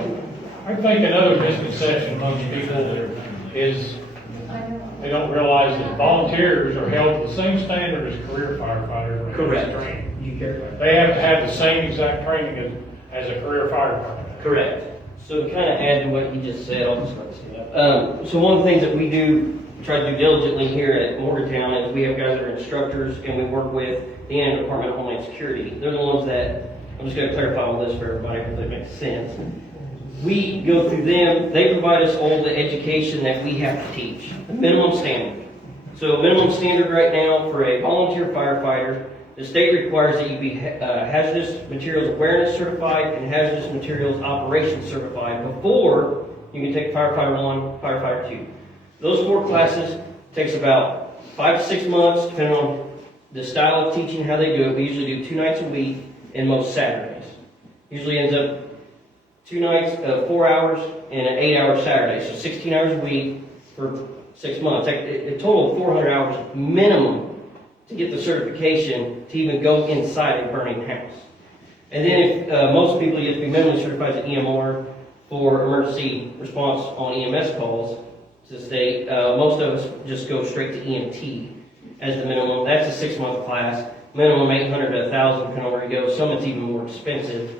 think another misconception amongst people is they don't realize that volunteers are held to the same standard as career firefighters. when they're Correct. trained. You care. They have to have the same exact training as a career firefighter. Correct. So to kind of add to what he just said, I'll just say that. So one of the things that we do, try to do diligently here at Morgantown is we have guys that are instructors and we work with the Indiana Department of Homeland Security. They're the ones that, I'm just going to clarify all this for everybody because it makes sense. We go through them, they provide us all the education that we have to teach, the minimum standard. So minimum standard right now for a volunteer firefighter, the state requires that you be hazardous materials awareness certified and hazardous materials operations certified before you can take firefighter 1, firefighter 2. Those 4 classes takes about 5 to 6 months, depending on the style of teaching, how they do it. We usually do 2 nights a week and most Saturdays. Usually ends up 2 nights, 4 hours, and an 8-hour Saturday. So 16 hours a week for 6 months. A total of 400 hours minimum to get the certification to even go inside a burning house. And then if most people you have to be minimally certified as an EMR for emergency response on EMS calls to the state. Most of us just go straight to EMT as the minimum. That's a 6-month class. Minimum 800 to 1,000 depending on where you go. Some it's even more expensive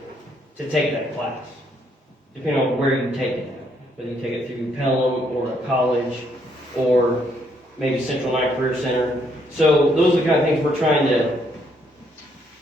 to take that class, depending on where you take it at. Whether you take it through Pelham or a college or maybe Central Night Career Center. So those are the kind of things we're trying to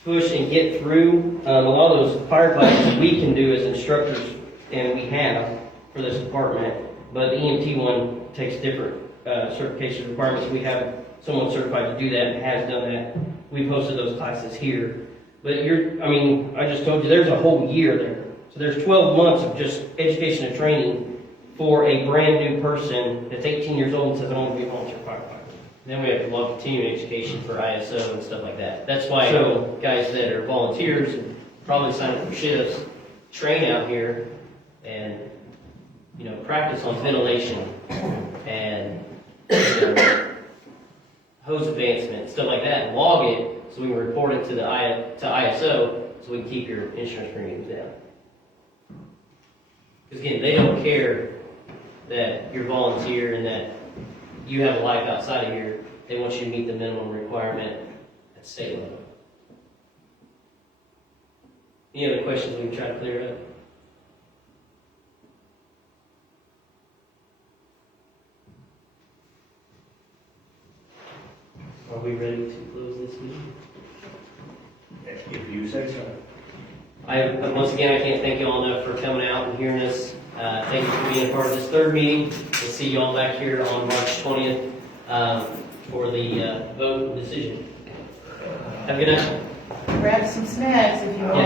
push and get through. A lot of those fire classes we can do as instructors, and we have for this department, but the EMT one takes different certification requirements. We have someone certified to do that and has done that. We've hosted those classes here. But I just told you, there's a whole year there So there's 12 months of just education and training for a brand-new person that's 18 years old and says, I don't want to be a volunteer firefighter. Then we have to log continuing education for ISO and stuff like that. That's why guys that are volunteers and probably sign up for shifts, train out here and, you know, practice on ventilation and hose advancement, stuff like that, and log it so we can report it to the ISO so we can keep your insurance premiums down. Because again, they don't care that you're volunteer and that you have a life outside of here. They want you to meet the minimum requirement at state level. Any other questions we can try to clear up? Are we ready to close this meeting? If you say so. Once again, I can't thank you all enough for coming out and hearing us. Thank you for being a part of this third meeting. We'll see you all back here on March 20th for the vote and decision. Have a good night. Grab some snacks if you want.